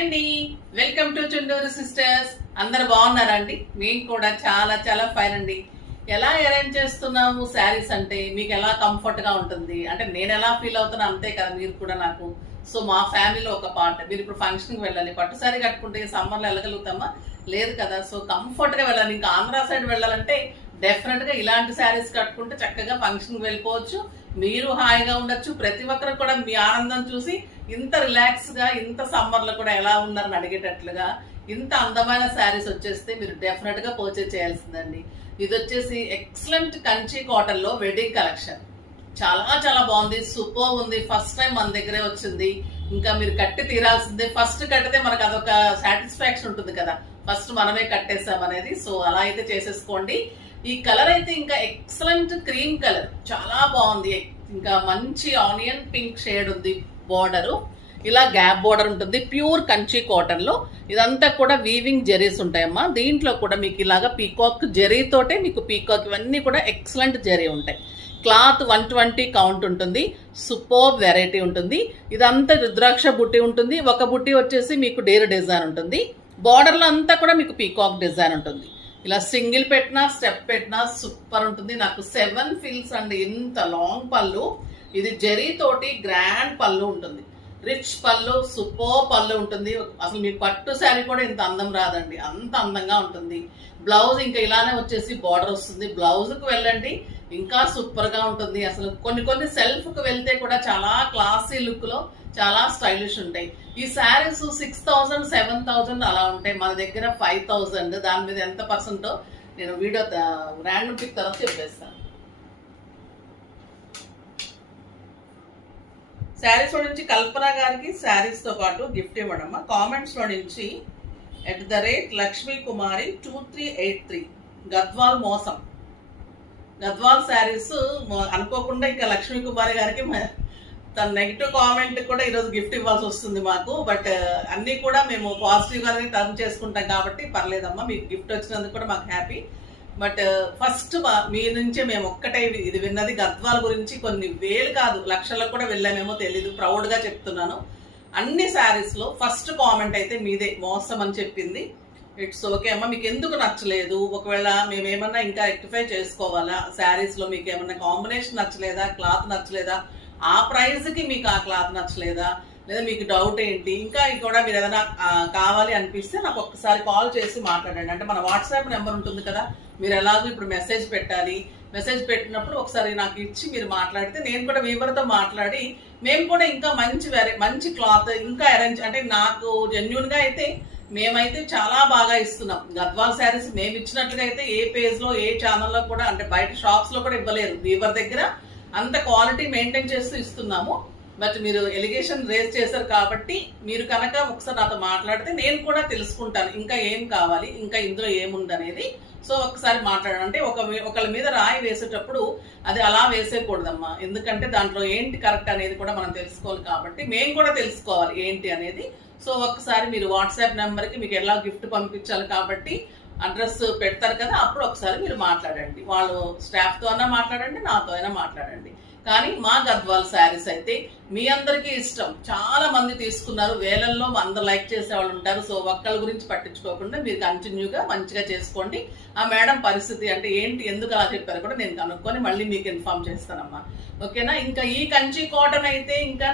అండి, welcome to Chunduru sisters. అందరు బాగున్నారా అండి? మేము కూడా చాలా చాలా ఫైన్ అండి. ఎలా అరేంజ్ చేస్తున్నాము శారీస్ అంటే మీకు ఎలా కంఫర్ట్ గా ఉంటుంది అంటే నేను ఎలా ఫీల్ అవుతున్నా అంతే కదా మీరు కూడా నాకు. సో మా ఫ్యామిలీలో ఒక పార్ట్. మీరు ఇప్పుడు ఫంక్షన్ కి వెళ్ళాలి, పట్టు శారీ కట్టుకుంటే సమ్మర్ లో వెళ్ళగలుగుతామా? లేదు కదా. సో కంఫర్ట్ గా వెళ్ళాలి. ఇంకా ఆంధ్ర సైడ్ వెళ్ళాలంటే డెఫినెట్ గా ఇలాంటి శారీస్ కట్టుకుంటే చక్కగా ఫంక్షన్ కి వెళ్ళిపోవచ్చు. మీరు హాయిగా ఉండొచ్చు. ప్రతి ఒక్కరు కూడా మీ ఆనందం చూసి ఇంత రిలాక్స్ గా ఇంత సమ్మర్ లో కూడా ఎలా ఉన్నారని అడిగేటట్లుగా ఇంత అందమైన శారీస్ వచ్చేస్తే మీరు డెఫినెట్ గా పర్చేజ్ చేయాల్సిందండి. ఇది వచ్చేసి ఎక్సలెంట్ కంచి కాటన్ లో వెడ్డింగ్ కలెక్షన్. చాలా చాలా బాగుంది, సూపర్ ఉంది. ఫస్ట్ టైం మన దగ్గరే వచ్చింది. ఇంకా మీరు కట్టి తీరాల్సిందే. ఫస్ట్ కట్టితే మనకు అదొక సాటిస్ఫాక్షన్ ఉంటుంది కదా, ఫస్ట్ మనమే కట్టేసాం అనేది. సో అలా అయితే చేసేసుకోండి. ఈ కలర్ అయితే ఇంకా ఎక్సలెంట్ క్రీమ్ కలర్, చాలా బాగుంది. ఇంకా మంచి ఆనియన్ పింక్ షేడ్ ఉంది. బోర్డరు ఇలా గ్యాప్ బోర్డర్ ఉంటుంది. ప్యూర్ కంచి కాటన్ లో ఇదంతా కూడా వీవింగ్ జెరీస్ ఉంటాయమ్మా. దీంట్లో కూడా మీకు ఇలాగా పీకాక్ జెరీతోటే మీకు పీకాక్ ఇవన్నీ కూడా ఎక్సలెంట్ జెరీ ఉంటాయి. క్లాత్ 120 కౌంట్ ఉంటుంది. సూపర్ వెరైటీ ఉంటుంది. ఇదంతా రుద్రాక్ష బుట్టి ఉంటుంది. ఒక బుట్టి వచ్చేసి మీకు డేర్ డిజైన్ ఉంటుంది. బార్డర్లో అంతా కూడా మీకు పీకాక్ డిజైన్ ఉంటుంది. ఇలా సింగిల్ పెట్టినా స్టెప్ పెట్టినా సూపర్ ఉంటుంది. నాకు 7 ఫిల్స్ అండి. ఇంత లాంగ్ పళ్ళు. ఇది జెరీ తోటి గ్రాండ్ పళ్ళు ఉంటుంది. రిచ్ పళ్ళు, సూపర్ పళ్ళు ఉంటుంది. అసలు మీకు పట్టు శారీ కూడా ఇంత అందం రాదండి, అంత అందంగా ఉంటుంది. బ్లౌజ్ ఇంకా ఇలానే వచ్చేసి బార్డర్ వస్తుంది. బ్లౌజ్కి వెళ్ళండి, ఇంకా సూపర్ గా ఉంటుంది. అసలు కొన్ని సెల్ఫ్ కు వెళ్తే కూడా చాలా క్లాసీ లుక్ లో చాలా స్టైలిష్ ఉంటాయి. ఈ శారీస్ 6000 7000 అలా ఉంటాయి. మన దగ్గర 5000. దాని మీద ఎంత పర్సెంటో నేను వీడియో ర్యాండమ్ పిక్ తర్వాత చెప్పేస్తాను. శారీస్ లో నుంచి కల్పన గారికి శారీస్ తో పాటు గిఫ్ట్ ఇవ్వడమ్మా. కామెంట్స్ లో నుంచి @లక్ష్మీ కుమారి 2383 గద్వాల్ మోసం. గద్వాల్ శారీస్ అనుకోకుండా ఇంకా లక్ష్మీ కుమారి గారికి తన నెగిటివ్ కామెంట్ కూడా ఈరోజు గిఫ్ట్ ఇవ్వాల్సి వస్తుంది మాకు. బట్ అన్నీ కూడా మేము పాజిటివ్ గానే టర్న్ చేసుకుంటాం కాబట్టి పర్లేదమ్మా. మీకు గిఫ్ట్ వచ్చినందుకు కూడా మాకు హ్యాపీ. బట్ ఫస్ట్ మీ నుంచే మేము ఒక్కటే ఇది విన్నది గద్వాల్ గురించి. కొన్ని వేలు కాదు లక్షలకు కూడా వెళ్ళామేమో తెలీదు. ప్రౌడ్ గా చెప్తున్నాను. అన్ని శారీస్ లో ఫస్ట్ కామెంట్ అయితే మీదే, మోసం అని చెప్పింది. ఇట్స్ ఓకే అమ్మా. మీకు ఎందుకు నచ్చలేదు, ఒకవేళ మేమేమన్నా ఇంకా రెక్టిఫై చేసుకోవాలా, శారీస్ లో మీకు ఏమన్నా కాంబినేషన్ నచ్చలేదా, క్లాత్ నచ్చలేదా, ఆ ప్రైస్ కి మీకు ఆ క్లాత్ నచ్చలేదా, లేదా మీకు డౌట్ ఏంటి, ఇంకా కూడా మీరు ఏదైనా కావాలి అనిపిస్తే నాకు ఒక్కసారి కాల్ చేసి మాట్లాడండి. అంటే మన వాట్సాప్ నెంబర్ ఉంటుంది కదా, మీరు ఎలాగో ఇప్పుడు మెసేజ్ పెట్టాలి. మెసేజ్ పెట్టినప్పుడు ఒకసారి నాకు ఇచ్చి మీరు మాట్లాడితే నేను కూడా వీవర్తో మాట్లాడి మేము కూడా ఇంకా మంచి క్లాత్ ఇంకా అరేంజ్, అంటే నాకు జెన్యున్ గా అయితే మేమైతే చాలా బాగా ఇస్తున్నాం. గద్వాల్ శారీస్ మేము ఇచ్చినట్లుగా అయితే ఏ పేజ్ లో ఏ ఛానల్లో కూడా, అంటే బయట షాప్స్ లో కూడా ఇవ్వలేరు. వీవర్ దగ్గర అంత క్వాలిటీ మెయింటైన్ చేస్తూ ఇస్తున్నాము. బట్ మీరు ఎలిగేషన్ రేజ్ చేశారు కాబట్టి మీరు కనుక ఒకసారి నాతో మాట్లాడితే నేను కూడా తెలుసుకుంటాను ఇంకా ఏం కావాలి, ఇంకా ఇందులో ఏముందనేది. సో ఒకసారి మాట్లాడండి. అంటే ఒకళ్ళ మీద రాయి వేసేటప్పుడు అది అలా వేసేయకూడదమ్మా. ఎందుకంటే దాంట్లో ఏంటి కరెక్ట్ అనేది కూడా మనం తెలుసుకోవాలి కాబట్టి మేము కూడా తెలుసుకోవాలి ఏంటి అనేది. సో ఒకసారి మీరు వాట్సాప్ నెంబర్కి మీకు ఎలా గిఫ్ట్ పంపించాలి కాబట్టి అడ్రస్ పెడతారు కదా, అప్పుడు ఒకసారి మీరు మాట్లాడండి. వాళ్ళు స్టాఫ్తో అయినా మాట్లాడండి, నాతో అయినా మాట్లాడండి. కానీ మా గద్వాల్ శారీస్ అయితే మీ అందరికీ ఇష్టం. చాలా మంది తీసుకున్నారు, వేలల్లో అందరు లైక్ చేసే వాళ్ళు ఉంటారు. సో ఒక్కళ్ళ గురించి పట్టించుకోకుండా మీరు కంటిన్యూగా మంచిగా చేసుకోండి. ఆ మేడం పరిస్థితి అంటే ఏంటి, ఎందుకు అలా చెప్పారు కూడా నేను కనుక్కొని మళ్ళీ మీకు ఇన్ఫార్మ్ చేస్తానమ్మా. ఓకేనా. ఇంకా ఈ కంచి కాటన్ అయితే ఇంకా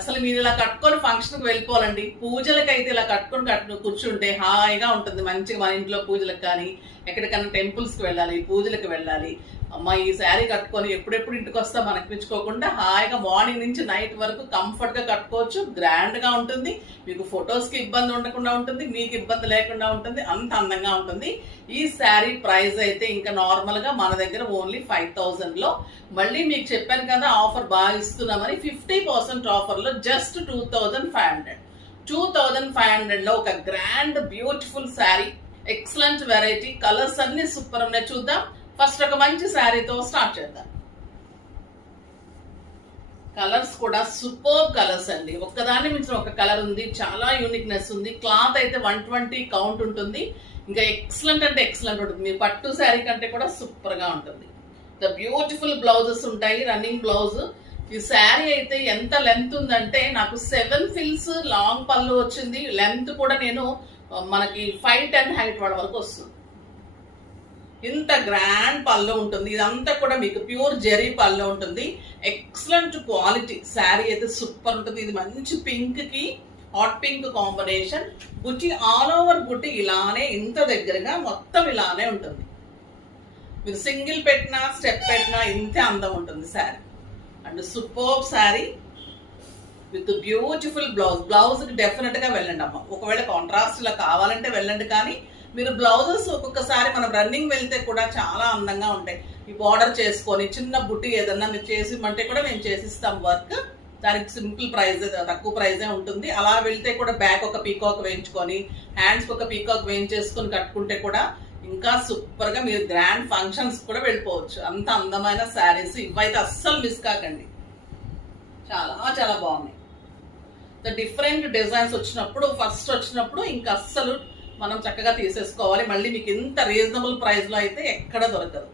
అసలు మీరు ఇలా కట్టుకొని ఫంక్షన్కి వెళ్ళిపోవాలండి. పూజలకి అయితే ఇలా కట్టుకొని కూర్చుంటే హాయిగా ఉంటుంది. మంచిగా మన ఇంట్లో పూజలకు కానీ ఎక్కడికన్నా టెంపుల్స్కి వెళ్ళాలి, పూజలకు వెళ్ళాలి, అమ్మ ఈ శారీ కట్టుకొని ఎప్పుడెప్పుడు ఇంటికి వస్తా మనకిపించుకోకుండా హాయిగా మార్నింగ్ నుంచి నైట్ వరకు కంఫర్ట్ గా కట్టుకోవచ్చు. గ్రాండ్ గా ఉంటుంది. మీకు ఫొటోస్ కి ఇబ్బంది ఉండకుండా ఉంటుంది, మీకు ఇబ్బంది లేకుండా ఉంటుంది. అంత అందంగా ఉంటుంది. ఈ శారీ ప్రైస్ అయితే ఇంకా నార్మల్ గా మన దగ్గర ఓన్లీ 5000 లో. మళ్ళీ మీకు చెప్పాను కదా ఆఫర్ బాగా ఇస్తున్నామని. 50% ఆఫర్ లో జస్ట్ 2500. 2500 లో ఒక grand beautiful sari, excellent variety. Colours అన్ని సూపర్ ఉన్నాయి. చూద్దాం. ఫస్ట్ ఒక మంచి శారీతో స్టార్ట్ చేద్దాం. కలర్స్ కూడా సూపర్ కలర్స్ అండి. ఒక్కదాన్ని మించిన ఒక కలర్ ఉంది. చాలా యూనిక్నెస్ ఉంది. క్లాత్ అయితే 120 కౌంట్ ఉంటుంది. ఇంకా ఎక్సలెంట్ అంటే ఎక్సలెంట్ ఉంటుంది. మీ పట్టు శారీ కంటే కూడా సూపర్ గా ఉంటుంది. ద బ్యూటిఫుల్ బ్లౌజెస్ ఉంటాయి. రన్నింగ్ బ్లౌజ్ ఈ శారీ అయితే ఎంత లెంత్ ఉందంటే నాకు 7 ఫిల్స్ లాంగ్ పళ్ళు వచ్చింది. లెంత్ కూడా నేను మనకి 5'10" హైట్ వాళ్ళ వరకు వస్తుంది. ఇంత గ్రాండ్ పళ్ళు ఉంటుంది. ఇదంతా కూడా మీకు ప్యూర్ జెరీ పళ్ళు ఉంటుంది. ఎక్సలెంట్ క్వాలిటీ శారీ అయితే సూపర్ ఉంటుంది. ఇది మంచి పింక్ కి హాట్ పింక్ కాంబినేషన్. బుట్టి ఆల్ ఓవర్ బుట్టి ఇలానే ఇంత దగ్గరగా మొత్తం ఇలానే ఉంటుంది. మీరు సింగిల్ పెట్టినా స్టెప్ పెట్టినా ఇంతే అందం ఉంటుంది sari. And super sari with beautiful blouse. బ్లౌజ్కి డెఫినెట్గా వెళ్ళండి అమ్మ. ఒకవేళ కాంట్రాస్ట్ ఇలా కావాలంటే వెళ్ళండి, కానీ మీరు బ్లౌజెస్ ఒక్కొక్కసారి మనం రన్నింగ్ వెళ్తే కూడా చాలా అందంగా ఉంటాయి. ఈ బార్డర్ చేసుకొని చిన్న బుట్టి ఏదన్నా మీరు చేసిమంటే కూడా మేము చేసిస్తాం వర్క్. దానికి సింపుల్ ప్రైజ్, తక్కువ ప్రైజే ఉంటుంది. అలా వెళ్తే కూడా బ్యాక్ ఒక పీకాక్ వేయించుకొని హ్యాండ్స్ ఒక పీకాక్ వేయించేసుకొని కట్టుకుంటే కూడా ఇంకా సూపర్గా మీరు గ్రాండ్ ఫంక్షన్స్ కూడా వెళ్ళిపోవచ్చు. అంత అందమైన శారీస్ ఇవైతే అస్సలు మిస్ కాకండి. చాలా చాలా బాగున్నాయి. డిఫరెంట్ డిజైన్స్ వచ్చినప్పుడు ఫస్ట్ వచ్చినప్పుడు ఇంకా అస్సలు మనం చక్కగా తీసేసుకోవాలి. మళ్ళీ మీకు ఇంత రీజనబుల్ ప్రైస్లో అయితే ఎక్కడ దొరకదు.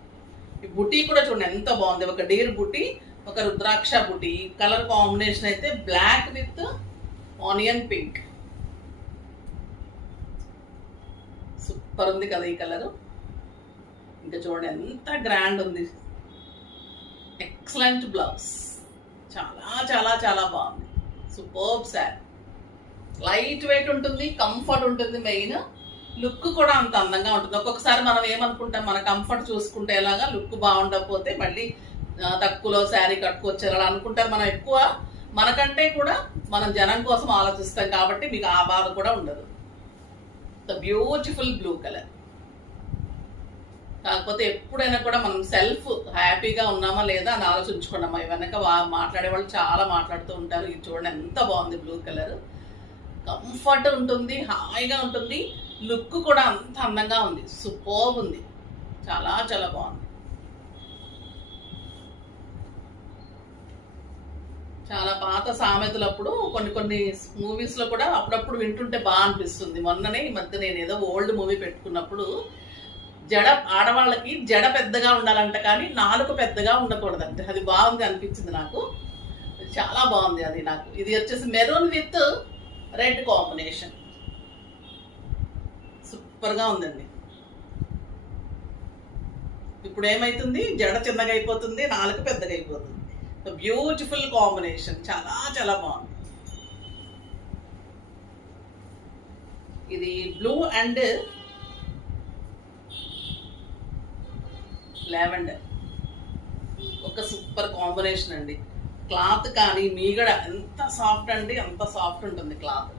ఈ బుటీ కూడా చూడండి ఎంత బాగుంది. ఒక డీర్ బుటీ, ఒక రుద్రాక్ష బుటీ. కలర్ కాంబినేషన్ అయితే black with onion pink. Super ఉంది కదా ఈ కలరు. ఇంకా చూడండి ఎంత గ్రాండ్ ఉంది. Excellent blouse. చాలా చాలా చాలా బాగుంది. సూపర్ శారీ. లైట్ వెయిట్ ఉంటుంది, కంఫర్ట్ ఉంటుంది. మెయిన్ లుక్ కూడా అంత అందంగా ఉంటుంది. ఒక్కొక్కసారి మనం ఏమనుకుంటాం, మన కంఫర్ట్ చూసుకుంటే ఎలాగా, లుక్ బాగుండకపోతే మళ్ళీ తక్కువలో శారీ కట్టుకొచ్చారు అలా అనుకుంటారు. మనం ఎక్కువ మనకంటే కూడా మనం జనం కోసం ఆలోచిస్తాం కాబట్టి మీకు ఆ బాధ కూడా ఉండదు. The beautiful blue colour. కాకపోతే ఎప్పుడైనా కూడా మనం సెల్ఫ్ హ్యాపీగా ఉన్నామా లేదా అని ఆలోచించుకున్నామా. వెనక మాట్లాడే వాళ్ళు చాలా మాట్లాడుతూ ఉంటారు. ఇది చూడండి ఎంత బాగుంది బ్లూ కలర్. కంఫర్ట్ ఉంటుంది, హాయిగా ఉంటుంది. లుక్ కూడా అంత అందంగా ఉంది. సూపర్ ఉంది. చాలా చాలా బాగుంది. చాలా పాత సామెతలప్పుడు కొన్ని మూవీస్లో కూడా అప్పుడప్పుడు వింటుంటే బాగా అనిపిస్తుంది. మొన్ననే ఈ మధ్య నేను ఏదో ఓల్డ్ మూవీ పెట్టుకున్నప్పుడు ఆడవాళ్ళకి జడ పెద్దగా ఉండాలంట, కానీ నాలుక పెద్దగా ఉండకూడదంటే. అది బాగుంది అనిపించింది నాకు. చాలా బాగుంది అది నాకు. ఇది వచ్చేసి మెరూన్ విత్ రెడ్ కాంబినేషన్. సూపర్గా ఉందండి. ఇప్పుడు ఏమైతుంది, జడ చిన్నగా అయిపోతుంది, నాలుక పెద్దగా అయిపోతుంది. Beautiful combination. చాలా చాలా బాగుంది. ఇది బ్లూ అండ్ లావెండర్. ఒక సూపర్ కాంబినేషన్ అండి. క్లాత్ కానీ మీగడ ఎంత సాఫ్ట్ అండి, అంత సాఫ్ట్ ఉంటుంది క్లాత్.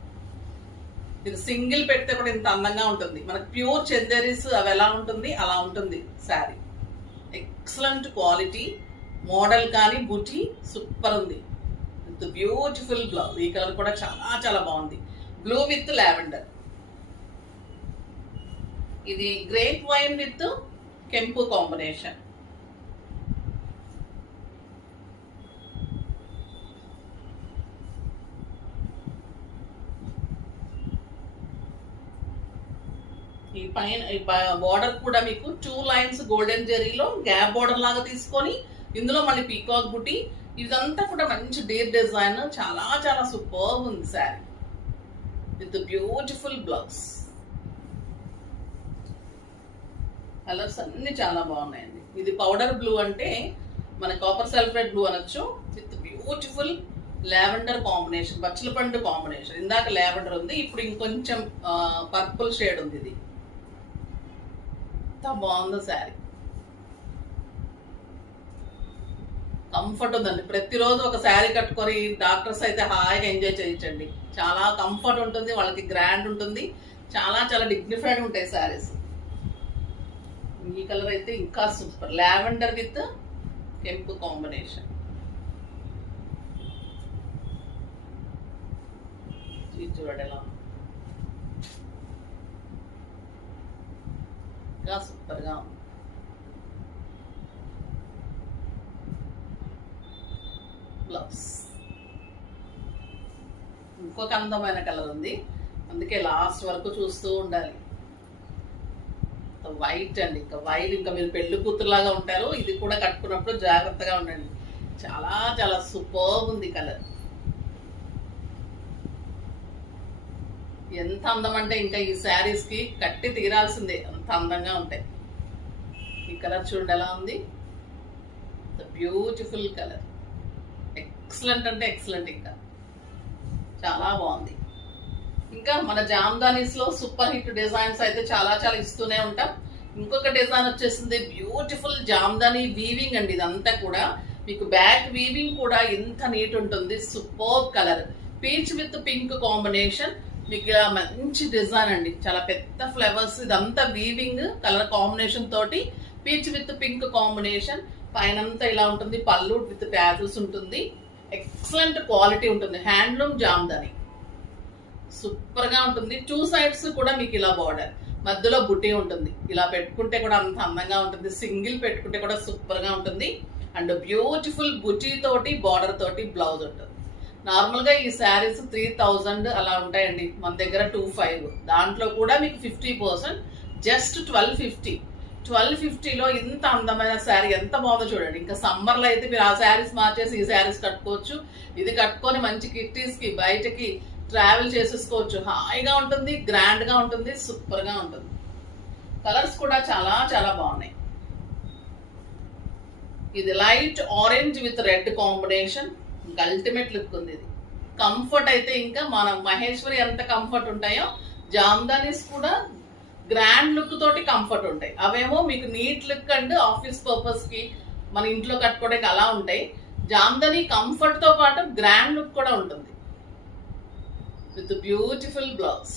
ఇది సింగిల్ పెడితే కూడా ఇంత అందంగా ఉంటుంది. మనకు ప్యూర్ చందేరీస్ అవి ఎలా ఉంటుంది అలా ఉంటుంది శారీ. Excellent quality. మోడల్ కానీ బుటీ సూపర్ ఉంది. With beautiful blouse. ఈ కలర్ కూడా చాలా చాలా బాగుంది. Blue with lavender. ఇది గ్రేప్ వైన్ విత్ కెంపు కాంబినేషన్. ఈ పైన బార్డర్ కూడా మీకు 2 లైన్స్ గోల్డెన్ జెరీలో గ్యాప్ బార్డర్ లాగా తీసుకొని ఇందులో మళ్ళీ పీకాక్ బుటీ. ఇదంతా కూడా మంచి డీర్ డిజైన్. చాలా చాలా సూపర్ ఉంది sari with beautiful blouse. Colours అన్ని చాలా బాగున్నాయండి. ఇది పౌడర్ బ్లూ అంటే మన కాపర్ సల్ఫేట్ బ్లూ అనొచ్చు. విత్ బ్యూటిఫుల్ లావెండర్ కాంబినేషన్, బచ్చల పండు కాంబినేషన్. ఇందాక లావెండర్ ఉంది, ఇప్పుడు ఇంకొంచెం పర్పుల్ షేడ్ ఉంది. ఇది ఎంత బాగుందో శారీ. కంఫర్ట్ ఉందండి. ప్రతిరోజు ఒక శారీ కట్టుకొని డాక్టర్స్ అయితే హాయిగా ఎంజాయ్ చేయించండి. చాలా కంఫర్ట్ ఉంటుంది, వాళ్ళకి గ్రాండ్ ఉంటుంది. చాలా చాలా డిగ్నిఫైడ్ ఉంటాయి శారీస్. ఈ కలర్ అయితే ఇంకా సూపర్. లావెండర్ విత్ కెంపు కాంబినేషన్. చూడండి ఎలా ఇంకా సూపర్గా ఉంది. బ్లౌజ్ ఇంకొక అందమైన కలర్ ఉంది, అందుకే లాస్ట్ వరకు చూస్తూ ఉండాలి. వైట్ అండి. ఇంకా వైట్, ఇంకా మీరు పెళ్లి కూతురులాగా ఉంటారు. ఇది కూడా కట్టుకున్నప్పుడు జాగ్రత్తగా ఉండండి. చాలా చాలా సూపర్ ఉంది కలర్. ఎంత అందం అంటే ఇంకా ఈ శారీస్ కి కట్టి తీరాల్సిందే, అంత అందంగా ఉంటాయి. ఈ కలర్ చూడండి ఎలా ఉంది, బ్యూటిఫుల్ కలర్, ఎక్సలెంట్ అంటే ఎక్సలెంట్, ఇంకా చాలా బాగుంది. ఇంకా మన జామ్దానీస్ లో సూపర్ హిట్ డిజైన్స్ అయితే చాలా చాలా ఇస్తూనే ఉంటాం. ఇంకొక డిజైన్ వచ్చేసింది బ్యూటిఫుల్ జామ్దానీ వీవింగ్ అండి. ఇదంతా కూడా మీకు బ్యాక్ వీవింగ్ కూడా ఎంత నీట్ ఉంటుంది. Super colour, peach with pink combination. మీకు ఇలా మంచి డిజైన్ అండి, చాలా పెద్ద ఫ్లవర్స్. ఇదంతా వీవింగ్ కలర్ కాంబినేషన్ తోటి పీచ్ విత్ పింక్ కాంబినేషన్. పైనంతా ఇలా ఉంటుంది, పళ్ళు విత్ ట్యాజల్స్ ఉంటుంది. ఎక్సలెంట్ క్వాలిటీ ఉంటుంది, హ్యాండ్లూమ్ జామ్దాని, సూపర్ గా ఉంటుంది. 2 సైడ్స్ కూడా మీకు ఇలా బార్డర్, మధ్యలో బుట్టి ఉంటుంది. ఇలా పెట్టుకుంటే కూడా అంత అందంగా ఉంటుంది, సింగిల్ పెట్టుకుంటే కూడా సూపర్ గా ఉంటుంది. అండ్ బ్యూటిఫుల్ బుట్టి తోటి బార్డర్ తోటి బ్లౌజ్ ఉంటుంది. నార్మల్ గా ఈ శారీస్ 3000 అలా ఉంటాయండి, మన దగ్గర 2500. దాంట్లో కూడా మీకు 50%, జస్ట్ 1250లో ఇంత అందమైన శారీ ఎంత బాగుందో చూడండి. ఇంకా సమ్మర్ లో అయితే మీరు ఆ శారీస్ మార్చేసి ఈ శారీస్ కట్టుకోవచ్చు. ఇది కట్టుకొని మంచి కిట్టీస్ కి బయటకి ట్రావెల్ చేసేసుకోవచ్చు, హాయిగా ఉంటుంది, గ్రాండ్ గా ఉంటుంది, సూపర్ గా ఉంటుంది. కలర్స్ కూడా చాలా చాలా బాగున్నాయి. ఇది light orange with red combination, ultimate look ఉంది. ఇది కంఫర్ట్ అయితే ఇంకా మన మహేశ్వరి ఎంత కంఫర్ట్ ఉంటాయో, జామ్దానీస్ కూడా గ్రాండ్ లుక్ తోటి కంఫర్ట్ ఉంటాయి. అవేమో మీకు neat look and office purpose కి మన ఇంట్లో కట్టుకోవడానికి అలా ఉంటాయి. జామ్దానీ కంఫర్ట్ తో పాటు గ్రాండ్ లుక్ కూడా ఉంటుంది విత్ బ్యూటిఫుల్ బ్లౌజ్.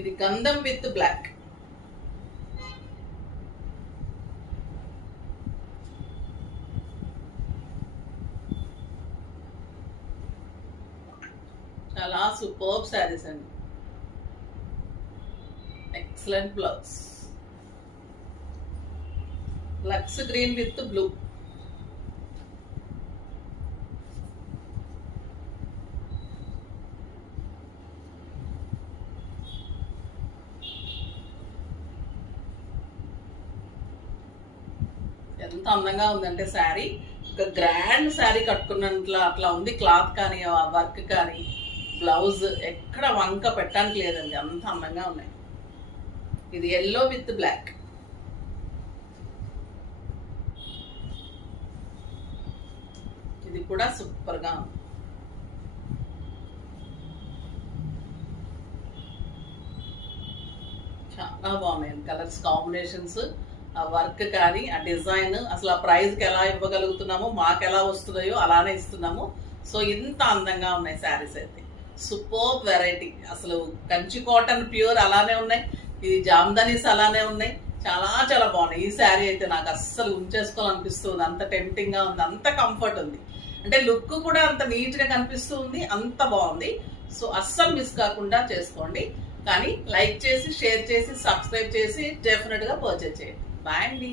ఇది గంధం విత్ బ్లాక్. చాలా సూపర్ శారీస్ అండి, excellent blouse. Lux green with blue. ఎంత అందంగా ఉందంటే శారీ, ఒక గ్రాండ్ శారీ కట్టుకున్నట్లు అట్లా ఉంది. క్లాత్ కానీ వర్క్ కానీ బ్లౌజ్ ఎక్కడ వంక పెట్టడానికి లేదండి, అంత అందంగా ఉన్నాయి. ఇది ఎల్లో విత్ బ్లాక్. ఇది కూడా సూపర్ గా ఉంది. చాలా బాగున్నాయి కలర్స్ కాంబినేషన్స్, ఆ వర్క్ కానీ ఆ డిజైన్. అసలు ఆ ప్రైస్కి ఎలా ఇవ్వగలుగుతున్నామో, మాకు ఎలా వస్తున్నాయో అలానే ఇస్తున్నాము. సో ఇంత అందంగా ఉన్నాయి శారీస్ అయితే, సూపర్ వెరైటీ. అసలు కంచి కాటన్ ప్యూర్ అలానే ఉన్నాయి, ఇది జామ్దానీస్ అలానే ఉన్నాయి, చాలా చాలా బాగున్నాయి. ఈ శారీ అయితే నాకు అస్సలు ఉంచేసుకోవాలనిపిస్తుంది, అంత టెంప్టింగ్ గా ఉంది, అంత కంఫర్ట్ ఉంది. అంటే లుక్ కూడా అంత నీట్ గా కనిపిస్తుంది, అంత బాగుంది. సో అస్సలు మిస్ కాకుండా చేసుకోండి. కానీ లైక్ చేసి, షేర్ చేసి, సబ్స్క్రైబ్ చేసి డెఫినెట్ గా పర్చేజ్ చేయండి. బాయ్ అండి.